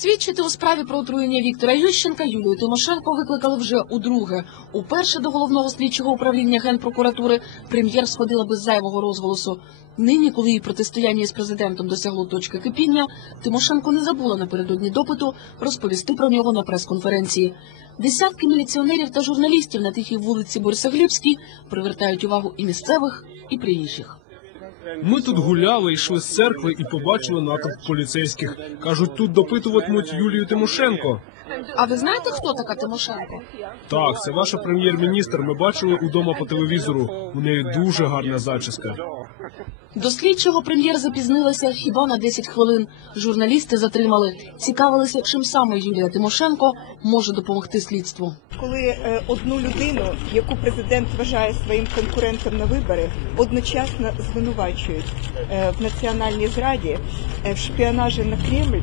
Свідчити у справі про отруєння Віктора Ющенка Юлію Тимошенко викликали вже удруге. Уперше до головного слідчого управління генпрокуратури прем'єр сходила без зайвого розголосу. Нині, коли її протистояння з президентом досягло точки кипіння, Тимошенко не забула напередодні допиту розповісти про нього на прес-конференції. Десятки міліціонерів та журналістів на тихій вулиці Борисоглібській привертають увагу і місцевих, і приїжджих. Ми тут гуляли, йшли з церкви і побачили натовп поліцейських. Кажуть, тут допитуватимуть Юлію Тимошенко. А ви знаєте, хто така Тимошенко? Так, це ваша прем'єр-міністр. Ми бачили удома по телевізору. У неї дуже гарна зачіска. До слідчого прем'єр запізнилася хіба на 10 хвилин. Журналісти затримали, цікавилися, чим саме Юлія Тимошенко може допомогти слідству. коли е, одну людину, яку президент вважає своїм конкурентом на вибори, одночасно звинувачують е, в національній зраді, е, в шпіонажі на Кремль.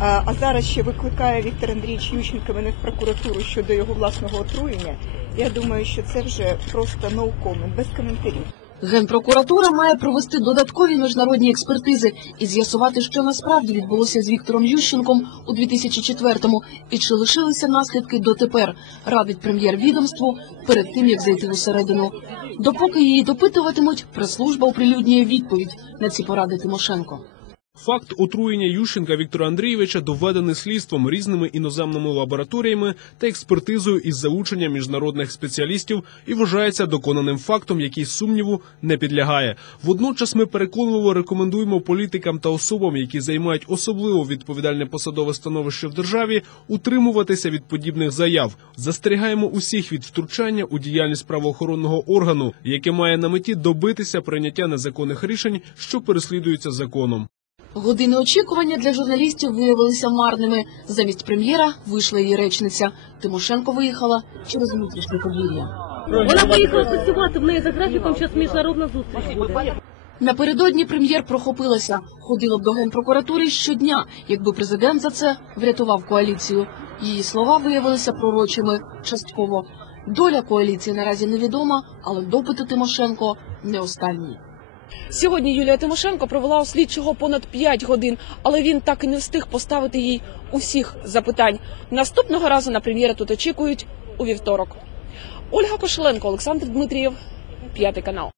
А, зараз ще викликає Віктор Андрійович Ющенко мене в прокуратуру щодо його власного отруєння. Я думаю, що це вже просто no comment, без коментарів. Генпрокуратура має провести додаткові міжнародні експертизи і з'ясувати, що насправді відбулося з Віктором Ющенком у 2004-му і чи лишилися наслідки дотепер, радить прем'єр відомству перед тим, як зайти усередину. Допоки її допитуватимуть, прес-служба оприлюднює відповідь на ці поради Тимошенко. Факт отруєння Ющенка Віктора Андрійовича доведений слідством різними іноземними лабораторіями та експертизою із залученням міжнародних спеціалістів і вважається доконаним фактом, який сумніву не підлягає. Водночас ми переконливо рекомендуємо політикам та особам, які займають особливо відповідальне посадове становище в державі, утримуватися від подібних заяв. Застерігаємо усіх від втручання у діяльність правоохоронного органу, яке має на меті добитися прийняття незаконних рішень, що переслідуються законом. Години очікування для журналістів виявилися марними. Замість прем'єра вийшла її речниця. Тимошенко виїхала через внутрішнє подвір'я. Вона поїхала працювати, в неї за графіком зараз міжнародна зустріч буде. Напередодні прем'єр прохопилася. Ходила б до генпрокуратури щодня, якби президент за це врятував коаліцію. Її слова виявилися пророчими частково. Доля коаліції наразі невідома, але допити Тимошенко не останні. Сьогодні Юлія Тимошенко провела у слідчого понад 5 годин, але він так і не встиг поставити їй усіх запитань. Наступного разу на прем'єра тут очікують у вівторок. Ольга Кошеленко, Олександр Дмитрієв, п'ятий канал.